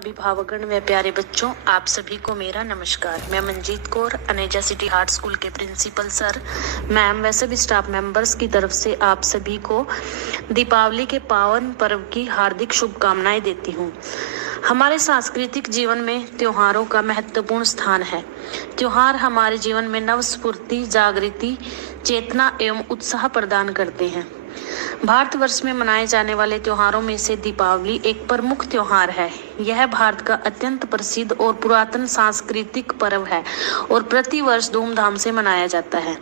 अभिभावकगण व प्यारे बच्चों, आप सभी को मेरा नमस्कार। मैं Manjeet Kaur, Aneja city heart school के प्रिंसिपल सर, मैम व सभी स्टाफ मेंबर्स की तरफ से आप सभी को दीपावली के पावन पर्व की हार्दिक शुभकामनाएं देती हूँ। हमारे सांस्कृतिक जीवन में त्योहारों का महत्वपूर्ण स्थान है। त्योहार हमारे जीवन में नव स्फूर्ति, जागृति, चेतना एवं उत्साह प्रदान करते हैं। भारतवर्ष में मनाए जाने वाले त्योहारों में से दीपावली एक प्रमुख त्योहार है। यह भारत का अत्यंत प्रसिद्ध और पुरातन सांस्कृतिक पर्व है और प्रतिवर्ष धूमधाम से मनाया जाता है।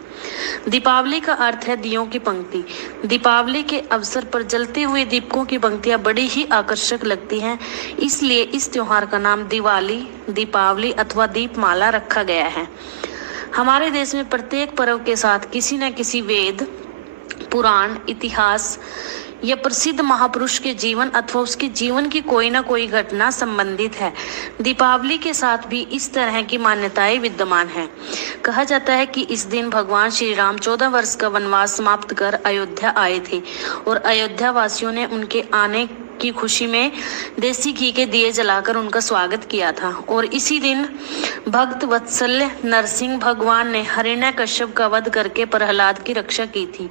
दीपावली का अर्थ है दियों की पंक्ति। दीपावली के अवसर पर जलते हुए दीपकों की पंक्तियां बड़ी ही आकर्षक लगती हैं, इसलिए इस त्योहार का नाम दिवाली, दीपावली अथवा दीपमाला रखा गया है। हमारे देश में प्रत्येक पर्व के साथ किसी न किसी वेद, पुराण, इतिहास या प्रसिद्ध महापुरुष के जीवन अथवा उसके जीवन की कोई ना कोई घटना संबंधित है। दीपावली के साथ भी इस तरह की मान्यताएं विद्यमान हैं। कहा जाता है कि इस दिन भगवान श्री राम 14 वर्ष का वनवास समाप्त कर अयोध्या आए थे और अयोध्या वासियों ने उनके आने की खुशी में देसी घी के दिए जलाकर उनका स्वागत किया था। और इसी दिन भक्त वत्सल्य नरसिंह भगवान ने हिरण्यकश्यप का वध करके प्रहलाद की रक्षा की थी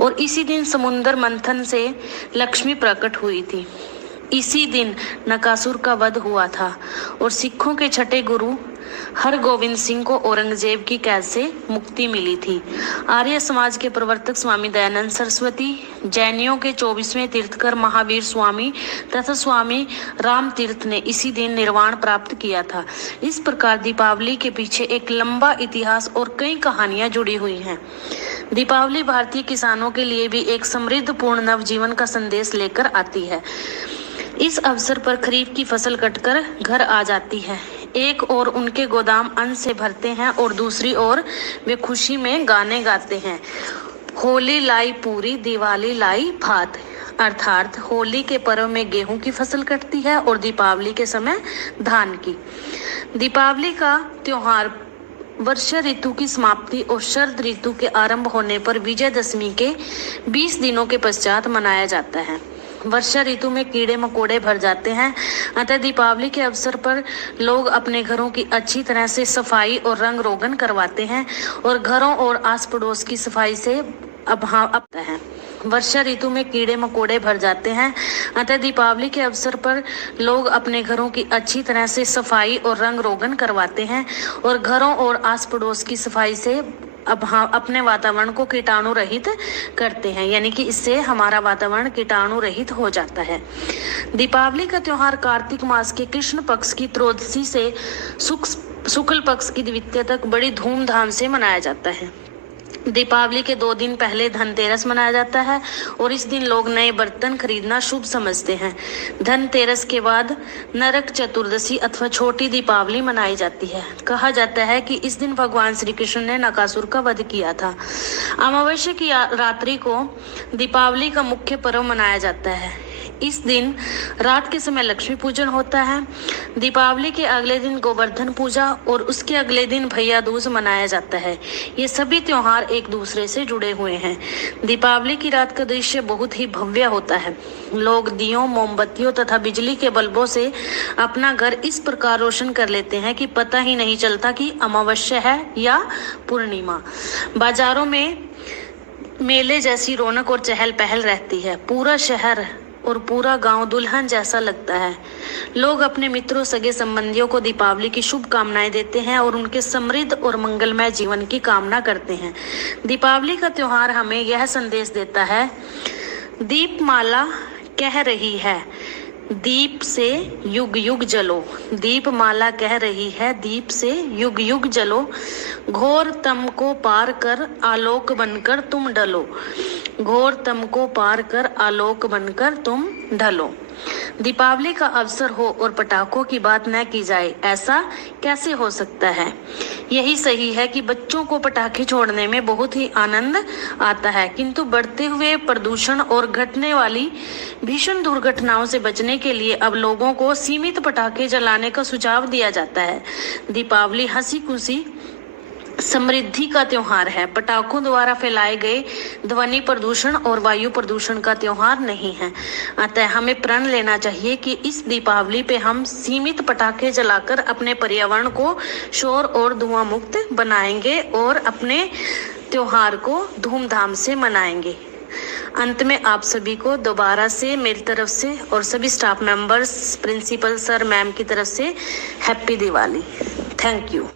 और इसी दिन समुद्र मंथन से लक्ष्मी प्रकट हुई थी। इसी दिन नकासुर का वध हुआ था और सिखों के छठे गुरु हरगोविंद सिंह को औरंगजेब की कैद से मुक्ति मिली थी। आर्य समाज के प्रवर्तक स्वामी दयानंद सरस्वती, जैनियों के 24वें तीर्थकर महावीर स्वामी तथा स्वामी राम तीर्थ ने इसी दिन निर्वाण प्राप्त किया था। इस प्रकार दीपावली के पीछे एक लंबा इतिहास और कई कहानियां जुड़ी हुई हैं। दीपावली भारतीय किसानों के लिए भी एक समृद्ध पूर्ण नवजीवन का संदेश लेकर आती है। इस अवसर पर खरीफ की फसल कटकर घर आ जाती है। एक ओर उनके गोदाम अन्न से भरते हैं और दूसरी ओर वे खुशी में गाने गाते हैं। होली लाई पूरी, दिवाली लाई भात, अर्थात होली के पर्व में गेहूं की फसल कटती है और दीपावली के समय धान की। दीपावली का त्योहार वर्षा ऋतु की समाप्ति और शरद ऋतु के आरंभ होने पर विजयदशमी के 20 दिनों के पश्चात मनाया जाता है। वर्षा ऋतु में कीड़े मकोड़े भर जाते हैं, अतः दीपावली के अवसर पर लोग अपने घरों की अच्छी तरह से सफाई और रंग रोगन करवाते हैं और घरों और आस पड़ोस की सफाई से अपता है। वर्षा ऋतु में कीड़े मकोड़े भर जाते हैं, अतः दीपावली के अवसर पर लोग अपने घरों की अच्छी तरह से सफाई और रंग रोगन करवाते हैं और घरों और आस पड़ोस की सफाई से अपने वातावरण को कीटाणु रहित करते हैं, यानी कि इससे हमारा वातावरण कीटाणु रहित हो जाता है। दीपावली का त्योहार कार्तिक मास के कृष्ण पक्ष की त्रयोदशी से शुक्ल पक्ष की द्वितीया तक बड़ी धूमधाम से मनाया जाता है। दीपावली के 2 दिन पहले धनतेरस मनाया जाता है और इस दिन लोग नए बर्तन खरीदना शुभ समझते हैं। धनतेरस के बाद नरक चतुर्दशी अथवा छोटी दीपावली मनाई जाती है। कहा जाता है कि इस दिन भगवान श्री कृष्ण ने नकासुर का वध किया था। अमावस्या की रात्रि को दीपावली का मुख्य पर्व मनाया जाता है। इस दिन रात के समय लक्ष्मी पूजन होता है। दीपावली के अगले दिन गोवर्धन पूजा और उसके अगले दिन भैया दूज मनाया जाता है। ये सभी त्योहार एक दूसरे से जुड़े हुए हैं। दीपावली की रात का दृश्य बहुत ही भव्य होता है। लोग दियों, मोमबत्तियों तथा बिजली के बल्बों से अपना घर इस प्रकार रोशन कर लेते हैं कि पता ही नहीं चलता कि अमावस्या है या पूर्णिमा। बाजारों में मेले जैसी रौनक और चहल पहल रहती है। पूरा शहर और पूरा गांव दुल्हन जैसा लगता है। लोग अपने मित्रों, सगे संबंधियों को दीपावली की शुभकामनाएं देते हैं और उनके समृद्ध और मंगलमय जीवन की कामना करते हैं। दीपावली का त्योहार हमें यह संदेश देता है, दीपमाला कह रही है दीप से युग युग जलो। दीपमाला कह रही है दीप से युग युग जलो। घोर तम को पार कर आलोक बनकर तुम ढलो। घोर तम को पार कर आलोक बनकर तुम ढलो। दीपावली का अवसर हो और पटाखों की बात न की जाए, ऐसा कैसे हो सकता है। यही सही है कि बच्चों को पटाखे छोड़ने में बहुत ही आनंद आता है, किंतु बढ़ते हुए प्रदूषण और घटने वाली भीषण दुर्घटनाओं से बचने के लिए अब लोगों को सीमित पटाखे जलाने का सुझाव दिया जाता है। दीपावली हंसी खुशी समृद्धि का त्योहार है। पटाखों द्वारा फैलाए गए ध्वनि प्रदूषण और वायु प्रदूषण का त्योहार नहीं है। अतः हमें प्रण लेना चाहिए कि इस दीपावली पे हम सीमित पटाखे जलाकर अपने पर्यावरण को शोर और धुआं मुक्त बनाएंगे और अपने त्योहार को धूमधाम से मनाएंगे। अंत में आप सभी को दोबारा से मेरी तरफ से और सभी staff members, principal sir, ma'am की तरफ से हैप्पी दिवाली। Thank you.